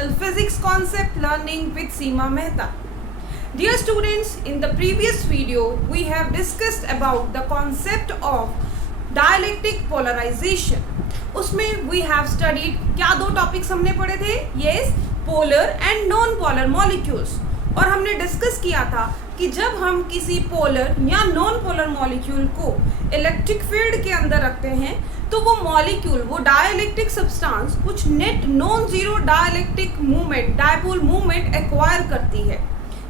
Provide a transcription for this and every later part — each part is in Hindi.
channel Physics Concept Learning with Seema Mehta. Dear students, in the previous video we have discussed about the concept of dialectic polarization. उसमें we have studied क्या दो टॉपिक्स हमने पढ़े थे? Yes, polar and non-polar molecules. और हमने डिस्कस किया था कि जब हम किसी पोलर या नॉन पोलर मॉलिक्यूल को इलेक्ट्रिक फील्ड के अंदर रखते हैं तो वो मॉलिक्यूल, वो डाइलेक्ट्रिक सब्सटेंस कुछ net non zero dielectric movement, dipole movement acquire करती है.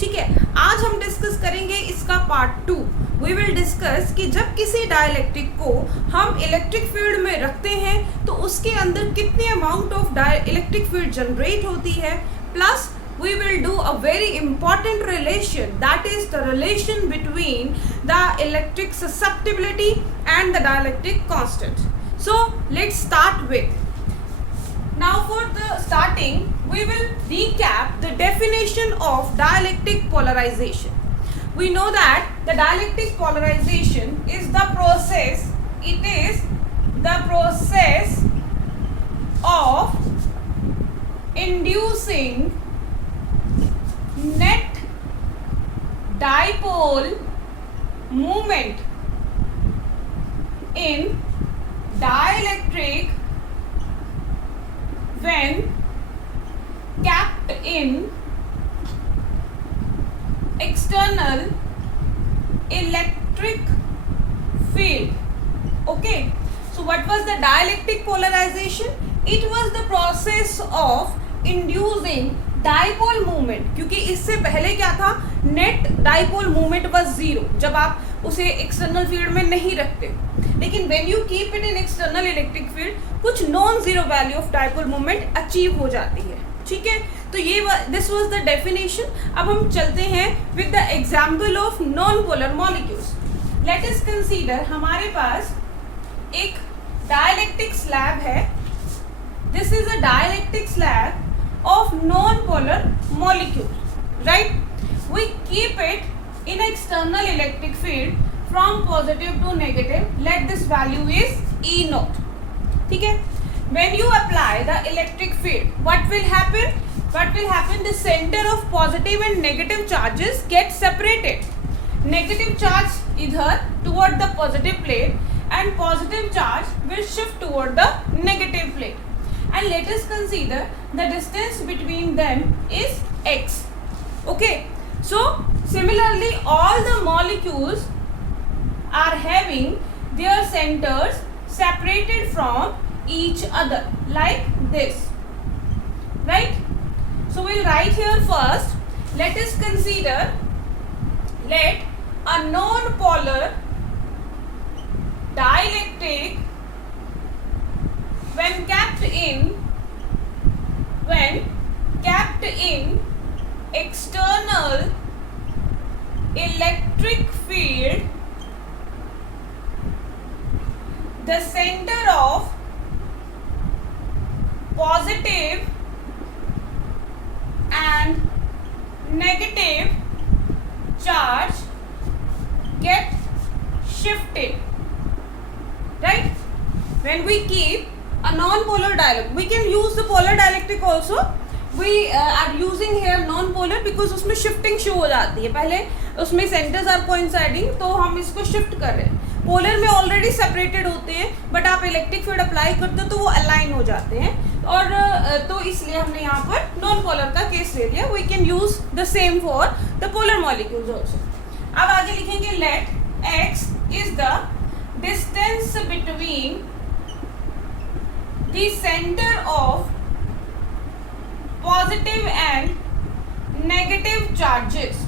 ठीक है, आज हम डिस्कस करेंगे इसका पार्ट 2. वी विल डिस्कस कि जब किसी डाइलेक्ट्रिक को हम इलेक्ट्रिक फील्ड में रखते हैं तो उसके अंदर कितनी amount of electric field generate होती है, plus we will do a very important relation, that is the relation between the electric susceptibility and the dielectric constant. So let's start with. Now for the starting we will recap the definition of dielectric polarization. We know that the dielectric polarization is the process, it is the process of inducing net dipole moment in dielectric when kept in external electric field. Okay, so what was the dielectric polarization? It was the process of inducing dipole movement, क्योंकि इससे पहले क्या था, net dipole movement was zero जब आप उसे एक्सटर्नल फील्ड में नहीं रखते. लेकिन when you keep it in external electric field कुछ non zero value of dipole movement achieve हो जाती है. ठीक है, तो ये दिस वाज द डेफिनेशन. अब हम चलते हैं with the example of non polar molecules. Let us consider हमारे पास एक डाइलेक्ट्रिक स्लैब है. This is a dielectric slab of non-polar molecule, right? We keep it in external electric field from positive to negative. Let this value is E naught. ठीक है? When you apply the electric field, what will happen? What will happen? The center of positive and negative charges get separated. Negative charge इधर toward the positive plate and positive charge will shift toward the negative plate. And let us consider the distance between them is x. Okay, so similarly all the molecules are having their centers separated from each other like this, right? So we'll write here first. Let us consider, let a non-polar dielectric when kept in external electric field, the center of positive and negative charge get shifted, right? When we keep a non-polar dielectric, we can use the polar dielectric also. We are using here non-polar because उसमें shifting show हो जाती है. पहले उसमें centers are coinciding तो हम इसको shift कर रहे हैं. पोलर में ऑलरेडी सेपरेटेड होते हैं बट आप इलेक्ट्रिक फील्ड अप्लाई करते हो तो वो अलाइन हो जाते हैं, और तो इसलिए हमने यहाँ पर नॉन पोलर का केस ले लिया. We can use the same for the polar molecules also. अब आगे लिखेंगे let X is the distance between the center of positive and negative charges.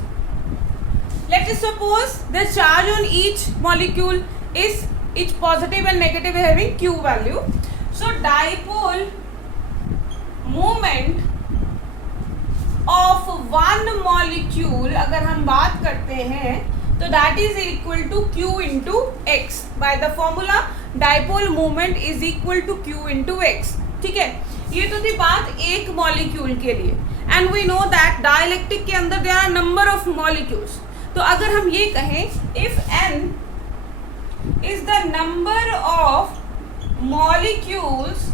Let us suppose the charge on each molecule is each positive and negative having q value. So dipole moment of one molecule अगर हम बात करते हैं तो that is equal to q into x by the formula dipole moment is equal to q into x. ठीक है, ये तो थी बात एक मॉलिक्यूल के लिए. And we know that dielectric के अंदर there are number of molecules. तो अगर हम ये कहें if n is the number of molecules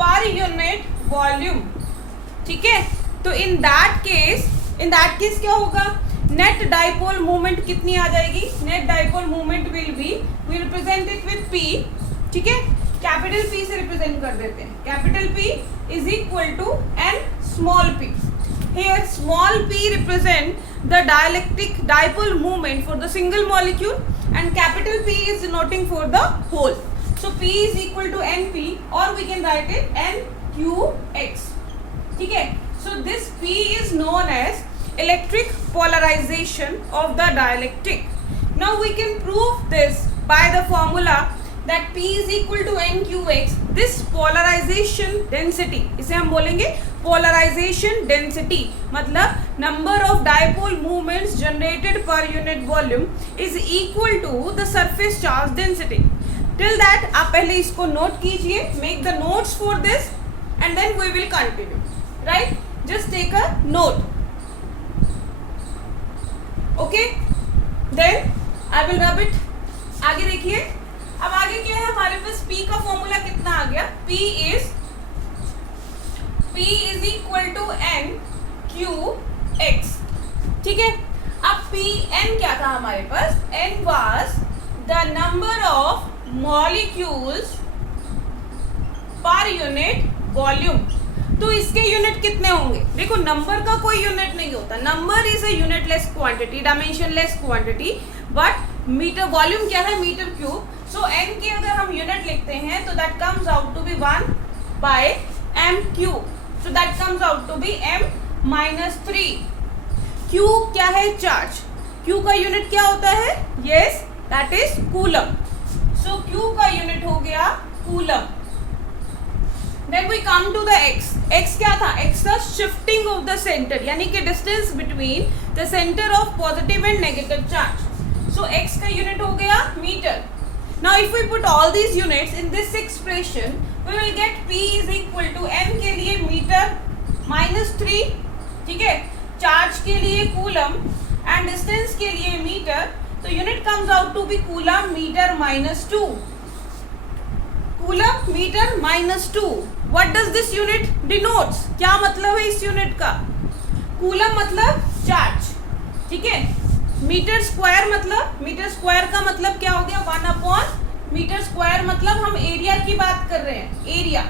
per unit volume, ठीक है, तो इन दैट केस क्या होगा, नेट डाइपोल मोमेंट कितनी आ जाएगी, net dipole moment will represent it with P, ठीक है, कैपिटल P से रिप्रेजेंट कर देते हैं, capital P is equal to N small p. Here small p represent the dielectric dipole moment for the single molecule and capital P is denoting for the whole. So P is equal to NP or we can write it NQX. ठीक है, so this P is known as electric polarization of the dielectric. Now we can prove this by the formula that P is equal to NQX. This polarization density, इसे हम बोलेंगे polarization density, मतलब number of dipole movements generated per unit volume is equal to the surface charge density. Till that आप पहले इसको note कीजिए, make the notes for this and then we will continue. Right? Just take a note. Okay? Then I will rub it. आगे देखिए, अब आगे क्या है हमारे पास, P का फॉर्मूला कितना आ गया, P is equal to N Q X. ठीक है, अब P N क्या था हमारे पास, N was the number of molecules per unit volume. तो इसके यूनिट कितने होंगे, देखो नंबर का कोई यूनिट नहीं होता, number is a unitless quantity, dimensionless quantity, but meter volume क्या है, मीटर क्यूब. सो एन की अगर हम यूनिट लिखते हैं तो that comes out to be 1 by M cube, so that comes out to be m-3. Q क्या है, चार्ज, क्यू का यूनिट क्या होता है, yes that is coulomb. So Q का यूनिट हो गया coulomb. Then we come to the x. X क्या था, x था shifting of the center, यानी कि distance between the center of positive and negative charge. So x का unit हो गया metre. Now if we put all these units in this expression, we will get P is equal to m के लिए मीटर -3, ठीक है, चार्ज के लिए कूलम and distance के लिए मीटर, तो unit comes out to be coulomb meter -2. Coulomb meter -2. What does this unit denotes? क्या मतलब है इस यूनिट का, कूलम मतलब चार्ज, ठीक है, मीटर स्क्वायर मतलब, मीटर स्क्वायर का मतलब क्या हो गया, 1 मीटर स्क्वायर मतलब हम एरिया की बात कर रहे हैं, area.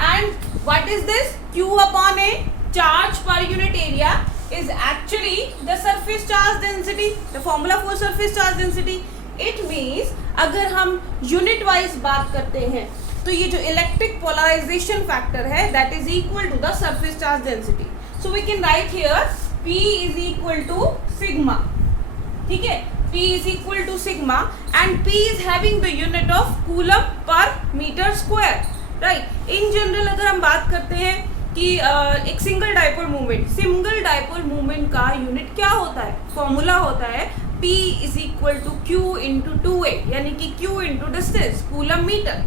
And what is this, Q/A, charge per unit area is actually the surface charge density, the formula for surface charge density. It means अगर हम यूनिट वाइज बात करते हैं तो ये जो इलेक्ट्रिक पोलराइजेशन फैक्टर है that is equal to the surface charge density. So we can write here P is equal to sigma, ठीक है, P is equal to sigma and P is having the unit of coulomb per meter square. Right, in general अगर हम बात करते हैं कि एक सिंगल डाइपोल मूवमेंट का यूनिट क्या होता है, फॉर्मूला होता है P is equal to Q into 2A, यानी कि Q into distance, coulomb meter.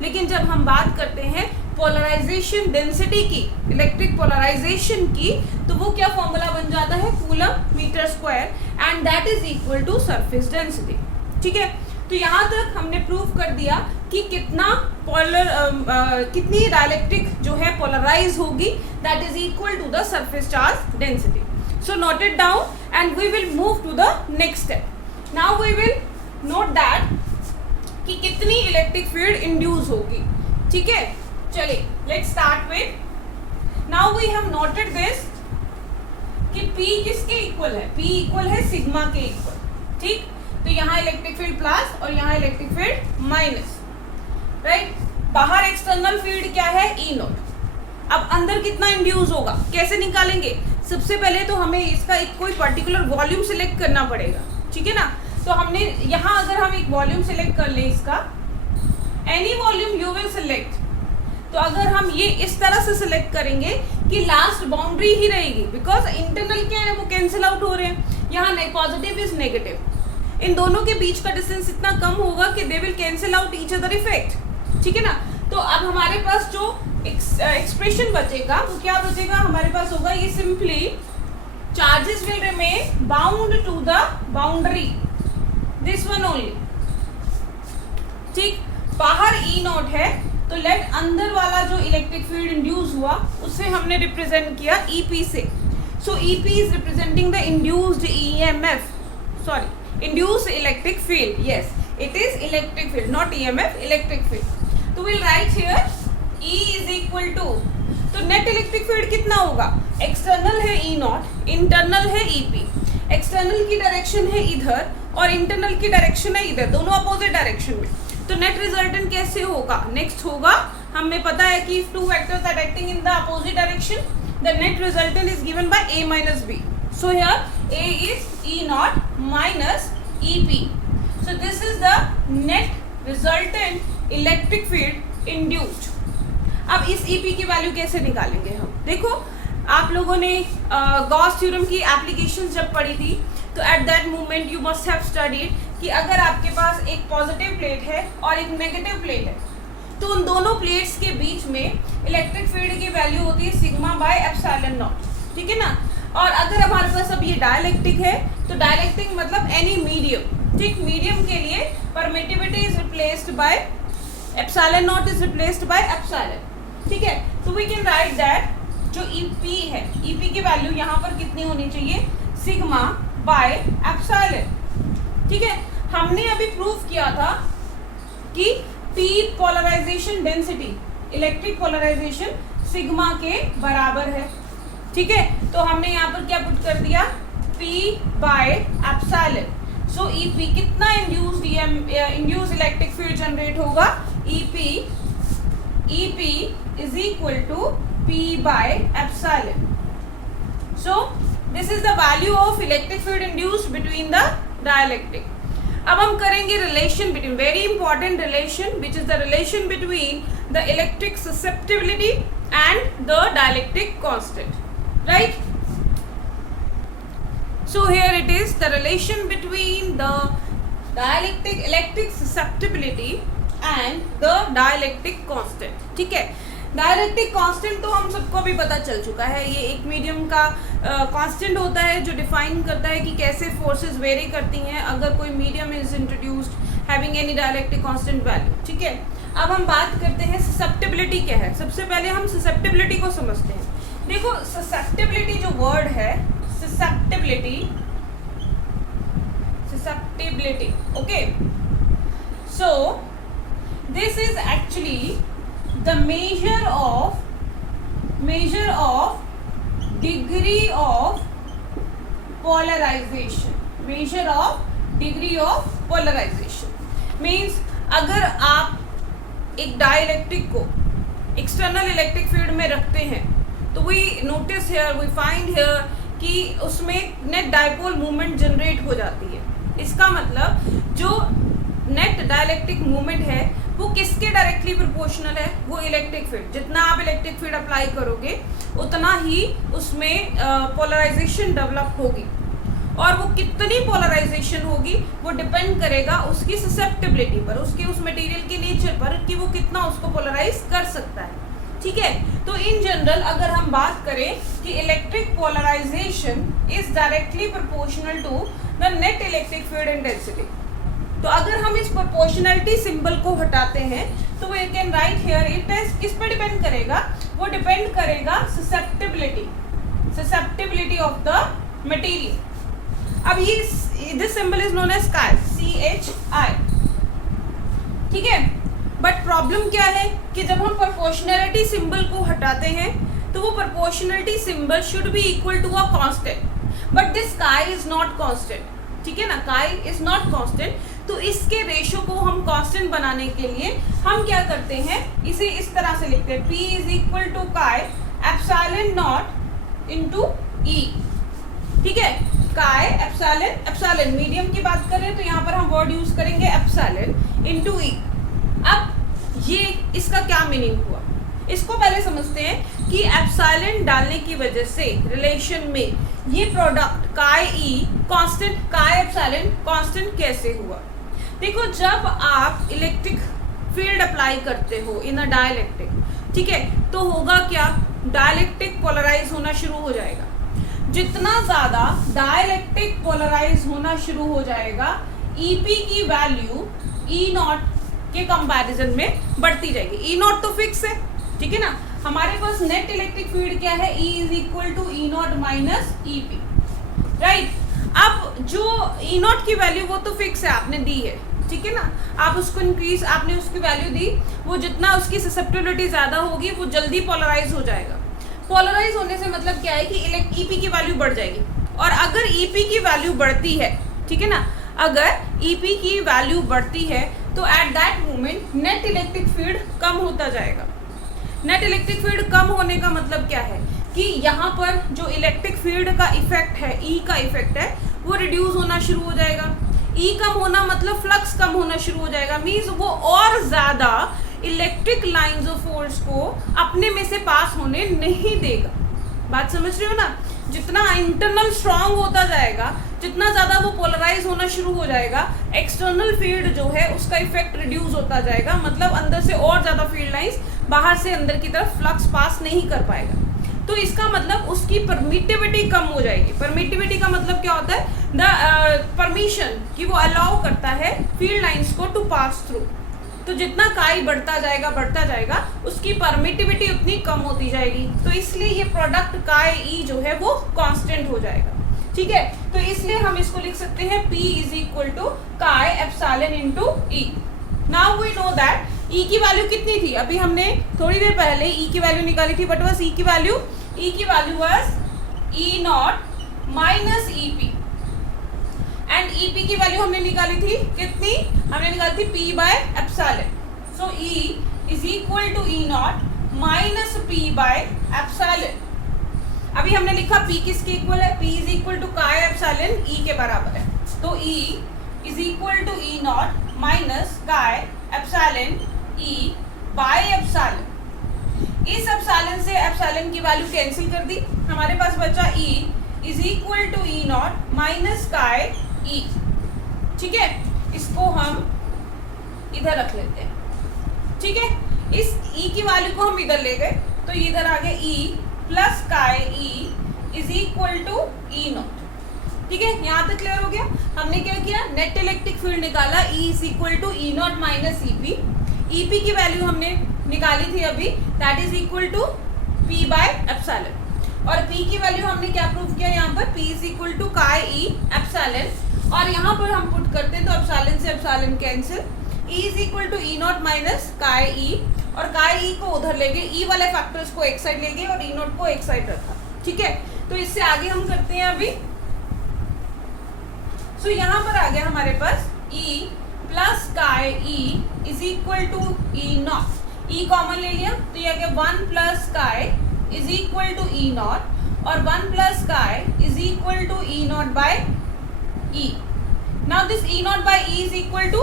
लेकिन जब हम बात करते हैं पोलराइजेशन डेंसिटी की, इलेक्ट्रिक पोलराइजेशन की, तो वो क्या फॉर्मूला बन जाता है, coulomb meter square and that is equal to surface density. ठीक है, तो यहाँ तक हमने प्रूव कर दिया कि कितनी डाइलेक्ट्रिक जो है पोलराइज होगी, that is equal to the surface charge density. So note it down and we will move to the next step. Now we will note that कि कितनी इलेक्ट्रिक फील्ड इंड्यूस होगी. ठीक है, चलिए let's start with, now we have noted this कि P किसके इक्वल है, P इक्वल है सिग्मा के इक्वल. ठीक, तो यहाँ इलेक्ट्रिक फील्ड प्लस और यहाँ इलेक्ट्रिक फील्ड माइनस. राइट, बाहर एक्सटर्नल फील्ड क्या है, E नॉट. अब अंदर कितना इंड्यूस होगा, कैसे निकालेंगे, सबसे पहले तो हमें इसका एक कोई पर्टिकुलर वॉल्यूम सिलेक्ट करना पड़ेगा. ठीक है ना, तो हमने यहाँ अगर हम एक वॉल्यूम सिलेक्ट कर ले, इसका any volume you will select, तो अगर हम ये इस तरह से सिलेक्ट करेंगे कि लास्ट बाउंड्री ही रहेगी, बिकॉज इंटरनल क्या है वो कैंसिल आउट हो रहे हैं, यहाँ पॉजिटिव इज नेगेटिव, इन दोनों के बीच का डिस्टेंस इतना कम होगा कि they will cancel out each other effect. ठीक है ना, तो अब हमारे पास जो एक्सप्रेशन बचेगा वो क्या बचेगा, हमारे पास होगा ये simply charges will remain bound to the boundary, this one only. ठीक, बाहर E नॉट है, तो लेट अंदर वाला जो इलेक्ट्रिक फील्ड इंड्यूस हुआ उसे हमने रिप्रेजेंट किया EP से. So EP is representing the induced EMF, sorry induced electric field. Yes, it is electric field, not EMF, electric field. तो will write here E is equal to, तो नेट इलेक्ट्रिक फील्ड कितना होगा? एक्सटर्नल है E0, इंटरनल है EP. एक्सटर्नल की डायरेक्शन है इधर और इंटरनल की डायरेक्शन है इधर, दोनों अपोजिट डायरेक्शन में. तो नेट रिजल्टेंट कैसे होगा? नेक्स्ट होगा, हमें पता है कि if two vectors are acting in the opposite direction the net resultant is given by A minus B. So here A is E0 minus EP. So this is the net resultant electric field induced. अब इस EP की वैल्यू कैसे निकालेंगे हम? देखो, आप लोगों ने गॉस थ्योरम की एप्लीकेशन जब पढ़ी थी तो at that moment you must have studied कि अगर आपके पास एक पॉजिटिव प्लेट है और एक नेगेटिव प्लेट है तो उन दोनों प्लेट्स के बीच में इलेक्ट्रिक फील्ड की वैल्यू होती है सिग्मा बाय एप्सिलॉन नॉट. ठीक है ना? और अगर हमारे पास अब ये डाइलेक्ट्रिक है तो डाइलेक्ट्रिक मतलब एनी मीडियम. ठीक, मीडियम के लिए permittivity is replaced by epsilon naught is replaced by epsilon. ठीक है, तो वी कैन राइट दैट जो EP है, EP की वैल्यू यहाँ पर कितनी होनी चाहिए? Sigma by epsilon. ठीक है, हमने अभी प्रूव किया था कि P polarization density, electric polarization sigma के बराबर है. ठीक है, तो हमने यहाँ पर क्या पुट कर दिया? P by epsilon. So EP कितना इंड्यूस्ड इलेक्ट्रिक फील्ड जनरेट होगा? EP is equal to P by epsilon. So this is the value of electric field induced between the dielectric. अब हम करेंगे relation between, very important relation, which is the relation between the electric susceptibility and the dielectric constant, right? So here it is, the relation between the dielectric electric susceptibility and the dielectric constant. ठीक है, डायलेक्ट्रिक कांस्टेंट तो हम सबको भी पता चल चुका है. ये एक मीडियम का कांस्टेंट होता है जो डिफाइन करता है कि कैसे फोर्सेस वेरी करती हैं अगर कोई medium is introduced having any dielectric constant value. ठीक है, अब हम बात करते हैं ससेप्टिबिलिटी क्या है. सबसे पहले हम ससेप्टिबिलिटी को समझते हैं. देखो, ससेप्टिबिलिटी जो वर्ड है, susceptibility, okay, so this is actually the measure of degree of polarization. Measure of degree of polarization means अगर आप एक डाइलेक्ट्रिक को एक्सटर्नल इलेक्ट्रिक फील्ड में रखते हैं तो we notice here, we find here कि उसमें नेट डाइपोल मूवमेंट जनरेट हो जाती है. इसका मतलब जो नेट डाइलेक्ट्रिक मूवमेंट है वो किसके डायरेक्टली प्रोपोर्शनल है? वो इलेक्ट्रिक फील्ड. जितना आप इलेक्ट्रिक फील्ड अप्लाई करोगे उतना ही उसमें पोलराइजेशन डेवलप होगी. और वो कितनी पोलराइजेशन होगी वो डिपेंड करेगा उसकी ससेप्टिबिलिटी पर, उसके उस मटेरियल के नेचर पर कि वो कितना उसको पोलराइज कर सकता है. ठीक है, तो इन जनरल अगर हम बात करें कि electric polarization is directly proportional to the net electric field intensity. तो अगर हम इस प्रोपोर्शनलिटी सिंबल को हटाते हैं तो we can write here it is, किस पर डिपेंड करेगा? वो डिपेंड करेगा ससेप्टिबिलिटी ऑफ द मटेरियल. अब ये this symbol is known as chi, CHI. ठीक है, बट प्रॉब्लम क्या है कि जब हम प्रोपोर्शनलिटी सिंबल को हटाते हैं तो वो proportionality symbol should be equal to a constant, but this chi is not constant. ठीक है ना, chi इज नॉट कांस्टेंट. तो इसके रेशो को हम कांस्टेंट बनाने के लिए हम क्या करते हैं, इसे इस तरह से लिखते हैं, P is equal to chi epsilon naught into E. ठीक है, chi एप्सिलॉन मीडियम की बात करें तो यहाँ पर हम वर्ड यूज करेंगे एप्सिलॉन इनटू E. अब ये इसका क्या मीनिंग हुआ, इसको पहले समझते हैं कि एप्सिलॉन डालने की वजह से रिलेशन में ये product chi E constant, chi epsilon constant कैसे हुआ. देखो, जब आप इलेक्ट्रिक फील्ड अप्लाई करते हो इन अ डाइलेक्ट्रिक, ठीक है, तो होगा क्या? डाइलेक्ट्रिक पोलराइज होना शुरू हो जाएगा. जितना ज़्यादा डाइलेक्ट्रिक पोलराइज होना शुरू हो जाएगा, EP की वैल्यू E0 के कंपैरिजन में बढ़ती जाएगी। ई नॉट तो फिक्स है, ठीक है ना। हमारे पास नेट इलेक्ट्रिक फील्ड क्या है, E is equal to E naught minus E P, right. अब जो ई नॉट की वैल्यू वो तो फिक्स है, आपने दी है, ठीक है ना। आप उसको इंक्रीज, आपने उसकी वैल्यू दी, वो जितना उसकी ससेप्टिबिलिटी ज्यादा होगी वो जल्दी पोलराइज हो जाएगा। पोलराइज होने से मतलब क्या है कि ईपी की वैल्यू बढ़ जाएगी, और अगर ईपी की वैल्यू बढ़ती है, ठीक है ना, अगर ईपी की वैल्यू बढ़ती है तो at that moment net electric field कम होता जाएगा। नेट इलेक्ट्रिक फील्ड कम होने का मतलब क्या है कि यहाँ पर जो इलेक्ट्रिक फील्ड का इफेक्ट है, ई का इफेक्ट है, वो रिड्यूस होना शुरू हो जाएगा। ई कम होना मतलब फ्लक्स कम होना शुरू हो जाएगा, मीन्स वो और ज्यादा इलेक्ट्रिक लाइंस ऑफ फोर्स को अपने में से पास होने नहीं देगा। बात समझ रहे हो ना। जितना इंटरनल स्ट्रांग होता जाएगा, जितना ज्यादा वो पोलराइज होना शुरू हो जाएगा, एक्सटर्नल फील्ड जो है उसका इफेक्ट रिड्यूस होता जाएगा, मतलब अंदर से और ज्यादा फील्ड लाइंस बाहर से अंदर की तरफ फ्लक्स पास नहीं कर पाएगा। तो इसका मतलब उसकी परमिटिविटी कम हो जाएगी। परमिटिविटी का मतलब क्या होता है, द परमिशन कि वो अलाउ करता है फील्ड लाइंस को टू पास थ्रू। तो जितना काई बढ़ता जाएगा उसकी परमिटिविटी उतनी कम होती जाएगी। तो इसलिए ये प्रोडक्ट काई ई जो है वो कांस्टेंट हो जाएगा, ठीक है। तो इसलिए हम इसको लिख सकते हैं P is equal to chi epsilon into E. Now we know that E की वैल्यू कितनी थी, अभी हमने थोड़ी देर पहले ई की वैल्यू निकाली थी। बट वाज ई की value was E naught minus E P, and E P की वैल्यू हमने निकाली थी कितनी, हमने निकाली थी P by epsilon. So E is equal to E naught minus P by epsilon. अभी हमने लिखा P किसके इक्वल है, P is equal to chi epsilon E के बराबर है। तो E is equal to E naught minus chi epsilon E by epsilon. इस एप्सिलॉन से एप्सिलॉन की वैल्यू कैंसिल कर दी, हमारे पास बचा E is equal to E naught minus chi E, ठीक है। इसको हम इधर रख लेते हैं, ठीक है। इस E की वैल्यू को हम इधर ले गए तो इधर आ गए E plus chi E is equal to E naught, ठीक है। यहाँ तक क्लियर हो गया। हमने क्या किया, नेट इलेक्ट्रिक फील्ड निकाला, E is equal to E naught minus E P. E P की वैल्यू हमने निकाली थी अभी, that is equal to P by epsilon. और P की वैल्यू हमने क्या प्रूव किया यहाँ पर, P इज इक्वल टू काई ई एप्सिलॉन, और यहाँ पर हम पुट करते हैं तो एप्सिलॉन से epsilon cancel, E is equal to E naught minus chi E, और काई ई को उधर ले गए, ई वाले फैक्टर्स को एक साइड ले गए और ई नॉट को एक साइड रखा, ठीक है। तो इससे आगे हम करते हैं अभी। सो यहाँ पर आ गया हमारे पास E plus chi E is equal to E naught. E common ले लिया तो ये आ गया 1 plus chi is equal to E naught, और 1 plus chi is equal to E naught by E. Now this E naught by E is equal to,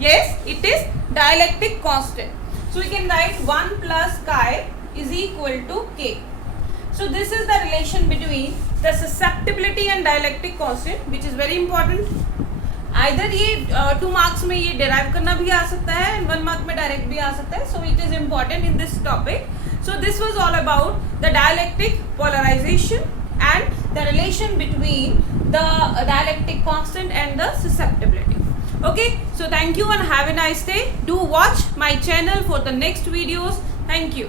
yes, it is dielectric constant. So we can write 1 plus chi is equal to K. So this is the relation between the susceptibility and dielectric constant, which is very important. Either ये 2 marks में ये derive करना भी आ सकता है and 1 mark में direct भी आ सकता है. So it is important in this topic. So this was all about the dielectric polarization and the relation between the dielectric constant and the susceptibility. Okay, so thank you and have a nice day. Do watch my channel for the next videos. Thank you.